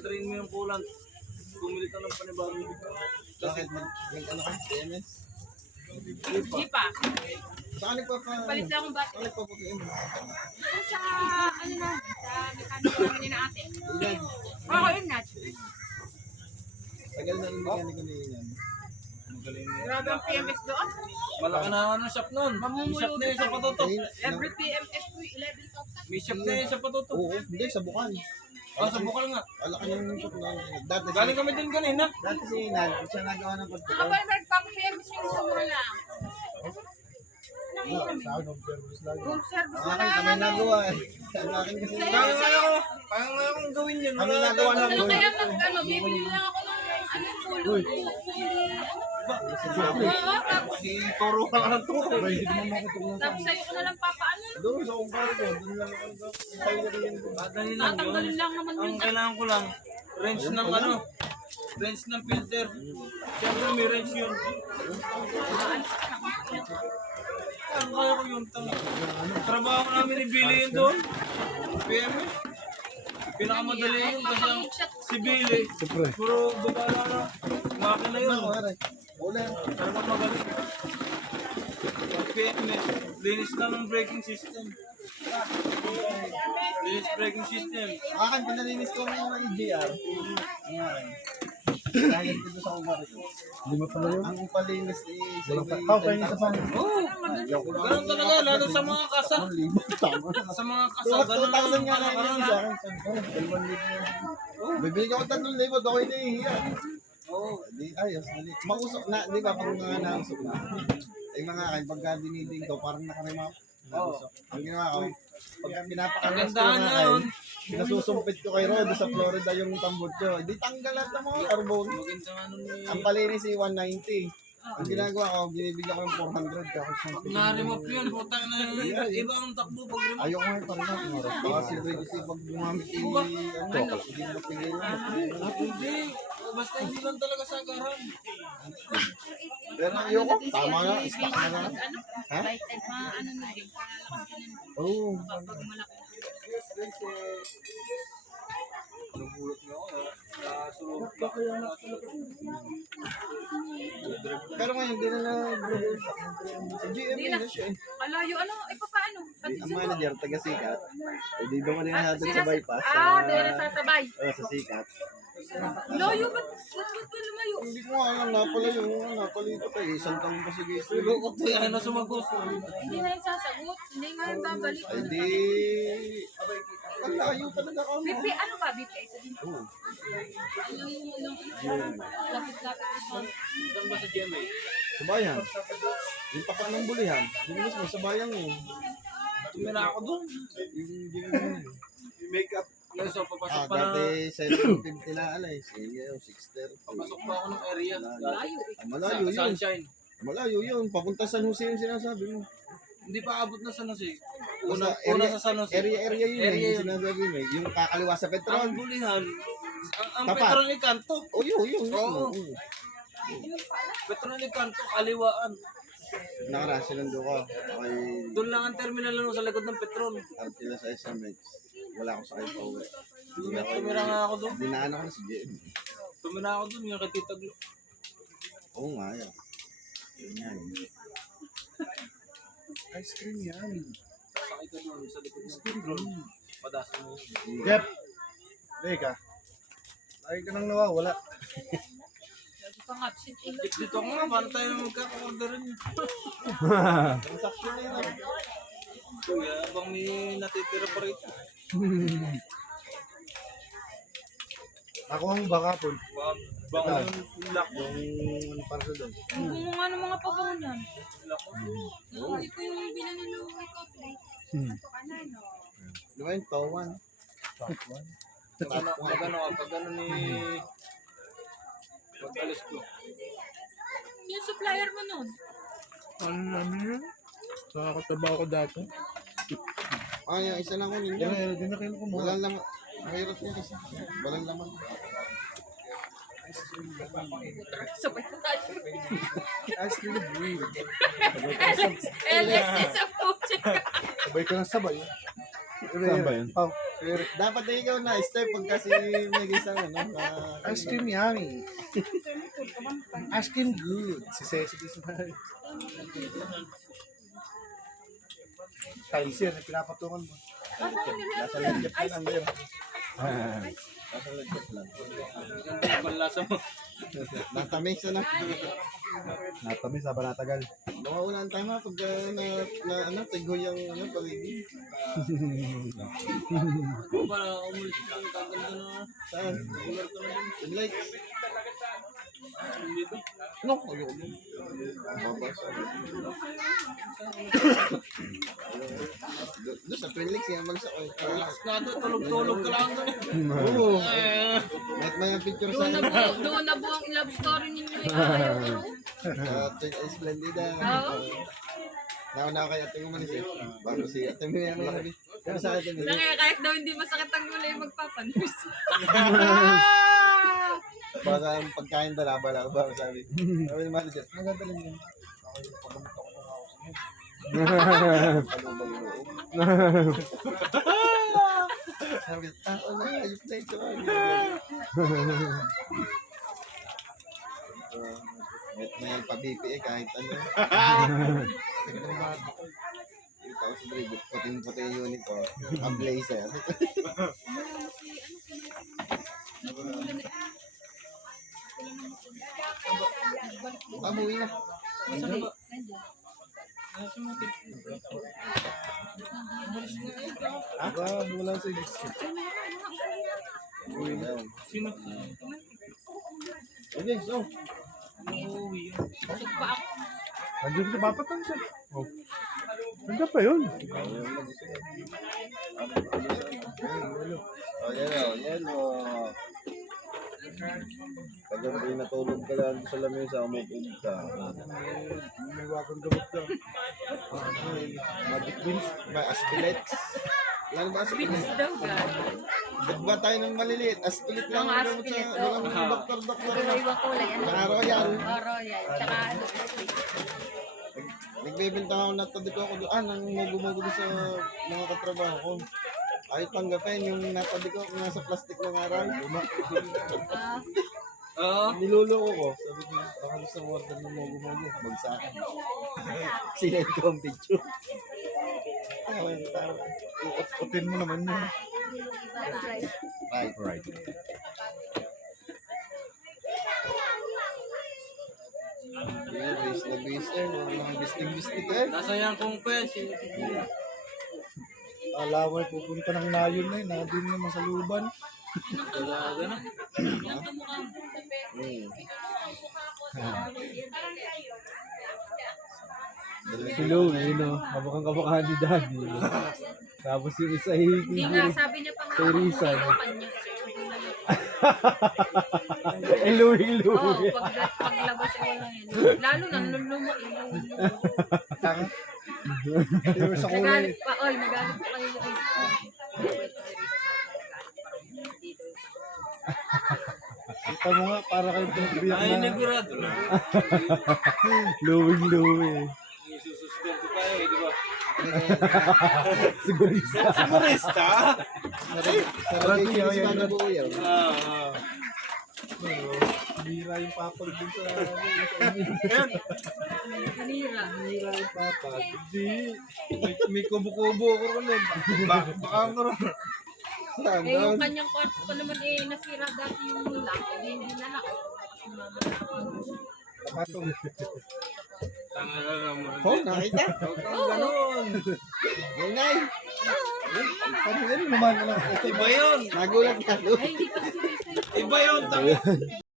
Drain mo yung coolant. Bumili ka ng panibagong. Bakit? Ano ka? TMS? Hindi pa. Saan nagpapa... Palit na akong battery. Saan nagpapa-PM? Sa, ano na, sa mekaniko namin na ate. Oo, yun na. Tagal na yung mechanic ko na yun. Grabe ang PMS doon. Malaki na ako ng shop nun. May shop na yun sa patutok. Every PMS ko, 11,000. May shop na yun sa patutok. Oo, hindi, sa Bukan. Sa bukal nga. Alaki yung shop na dati. Galing kami din kanina. Dati si Nan, siya nagawa ng pagtutok. Ako ba nagpapa-PMS yung mura lang? Sa akin, home service lang. Room service Ang na akin, kami lang. nagawa eh. Sa akin kasi. Kaya nga akong gawin yun. Kami nagawa ng Ano kaya ano, bibili lang ako ng ano, pulo. Turo ka lang to. Hindi mo makatulong sa Tapos sa'yo ko na lang papaano. doon sa kumpare ko. Doon lang ako sa kumpare ko rin. Dali lang yun. Tatanggalin lang naman Ang yun. kailangan ko lang, range ng ano, range ng filter. Siyempre may range yun. Ang kaya ko yun. Trabaho namin ni Billy yun doon. PM. Pinakamadali yun kasi ang si Billy, puro babala na. Makina yun. Ulan. Pero magaling. PM, linis lang ng braking system. Linis braking system. Akin, pinalinis ko ng EGR. Ang akin. Dahil dito sa kumpare ko. Lima pala yun. Ang palinis is... Ikaw, kayo sa pan. Oo. Ganun talaga, lalo sa mga kasa. Sa mga kasa, ganun lang. 2,000 nga lang yun sa akin. 2,000. Bibili ko 3,000, ako hinihiya. Oo. Di ayos, mali. Mausok na, di ba? Pag mga nausok na. Ay mga akin, pagka diniding ko, parang nakaremap. Ang ginawa ko, pagka pinapakalas ko Kagandahan mga na akin, yun. pinasusumpit ko kay Rodo sa Florida yung tambot ko. Di tanggal lahat ng mga carbon. Maganda nga nun eh. Ang palinis ay 190. Ang ginagawa ko, binibigyan ko yung 400 kapag Na-remove yun, putang na yun. Iba ang takbo pag remove. ayoko nga pa rin ako. Baka si Bray kasi pag gumamit ano, hindi mo pigilan. Hindi. Basta hindi lang talaga sagaran. Pero ayoko, tama na, stock na lang. Ha? Right time, ano na rin. Oo. Pag malaki. Nabulot mo ako. Nasulog ka. Pero ngayon, hindi na sa GMA na siya eh. Kalayo, ano, paano? Ang manager, taga-sikat. Eh, di doon ka rin natin sa bypass. Di na sasabay. Sa sikat. Layo, ba't lumayo? Hindi ko alam, napalipat eh. Isang taon pa sige. Pero ko to yan na sumagos. Hindi na yung sasagot. Hindi nga yung babalik. Ay di... Ang layo talaga ka mo. BP, ano ba? BP isa din. Oo. Ano yung lapit-lapit ito. Saan ba sa GMA? Sa bayan. Yung tapat ng bulihan. Yung mismo, sa bayan yun. Tumira ako doon. Yung GMA. Makeup. So, papasok pa na. Dati 750 na alay. Sige, 630. Papasok pa ako ng area. Layo eh. Malayo yun. Sunshine. Malayo yun. Papunta San Jose yung sinasabi mo. Hindi pa abot na San Jose. Una Una sa San Jose. Area yun Area eh. Yung yun. sinasabi mo eh. Yung kakaliwa sa Ang petrol. bulihan. Ang Tapat. Petron ni Kanto. Oh, yun. Oo. Petron ni Kanto, kaliwaan. Nakaraan silang doon ko. Okay. Doon lang ang terminal ano, sa likod ng Petron. Artila sa SMX. Wala akong sakay pa uwi. Tumira nga ako doon. Dinaan ako na si JM. Tumira ako doon, yung kay Tita Glo. Oo nga, yan. Yun yan. Ice cream yan. Sakay ka doon sa likod ng Petron. Padasan mo yun. Jeff! Teka. Lagi ka nang nawawala. Sabi pa nga, absent eh. Dito ko nga, paano tayo magkaka-orderin yun? Transaction na yun. Kuya, abang may natitira pa rito. Ako ang baka po. Baka yung lock. Yung para sa doon. Ang bungo nga ng mga pabango niyan. Lock. Nakali ko yung binanalo kay Copley. Di ba yung Tawan? Pag ano ni... Pag-alis ko. Yung supplier mo nun. Ano namin yun? Nakakataba ako dati. Ah, yung isa lang ko ninyo. Hindi na kayo kumuha. Walang laman. Mahirap yun kasi. Walang laman. Sabay ko tayo. Ice cream breed. LSS ang puche. Sabay ko ng sabay. Saan ba yun? Pao. Dapat na ikaw na step pag kasi may isang ano. Ice cream yummy. Ice cream good. Si Ceci is Tiles yan, pinapatungan mo. Nasa legit na lang din. Nasa legit lang. Malasa mo. Natamis na. Natamis, habang natagal. Nawawala ang tama pag ano, tigo yung ano, paligid. Para umulis lang kaganda na. Saan? Good lights. No, ayoko. Mabasa. Doon sa Twin Lakes, yung magsa. Relax na ito, tulog-tulog ka lang doon. Oo. Kahit may picture sa Doon na buong love story ninyo. Ayaw ko. Twin Esplendida. Oo. Nauna ako kay Ate Umanis eh. Bago si Ate Mia ang labi. Pero sa Ate Mia. Kaya kahit daw hindi masakit ang gulay magpapanis. Baka ang pagkain dala-bala ba sabi. Sabi ni manager, maganda lang yun. Okay, pagkamutok ko nga ako sa inyo. Palubang loob. Sabi, tao na, ayos na ito. May pa-BPA kahit ano. Tignan ba? Ito ako sa Brigit, puting-puti yung uniform. Ang blazer. Amuwi na. Aba, wala sa ibig. Amuwi na. Sino? Okay, so. Uuwi yun. Nandiyan sa papatan siya. Oh. Nandiyan pa yun. Oh, yellow. Pag yung natulog ka lang sa lamesa, umutud ka. May wakang gamot ka. Magic beans, may aspilets. Wala na ba aspilets? Daw gan. Ba't ba tayo ng maliliit? Aspilet lang Mga ang gamot aspilet, sa oo. walang doktor-doktor Pero na. iba kulay. Ano? Saka royal. Royal. Tsaka ano. Nagbebenta ako na tadi ko ako doon. Ang mugo-mugo doon sa mga katrabaho ko. Ayaw tanggapin yung natadi ko nasa plastic ng araw. Oo. Niluloko ko. Sabi ko, baka gusto ng order ng mugo-mugo. Bagsakan. Sinend ko ang picture. Tawa. Utin mo naman yun. Right. Yeah, base na base eh. Mga bistig-bistig eh. Nasa yan kung pes. Alaway, pupunta ng nayon na yun. Nadin naman sa luban. Talaga na. Si Louie, no? Kabukang-kabukhan ni Daddy. Tapos yung isa Hindi nga, sabi niya pa nga. Kay Rizal. Sa kanya. Eh, Louie. Oo, paglabas ay wala yan. Lalo na, lumaki. Pero sa kulay. Nagalit pa, oy, nagalit pa kayo. Kita mo nga, para kayo pinabiyak Ay, na. negurado na. Louie. Isusustento tayo, di ba? Sigurista. Sigurista? Sarap yung na buo yan. Bira yung papag dun sa... Kanira. Bira yung papag. Hindi. May kubo-kubo ko rin. Baka ko rin. Saan Eh, yung doon? kanyang kwarto pa naman eh, nasira dati yung lock. Eh, hindi na lang. Patong. Tanga na naman. Oh, nakita? Ganon. Ganay. Ano yun naman? Iba yun. Nagulat ka doon. Ay, hindi pa si Rizal. Iba yun. Tanga.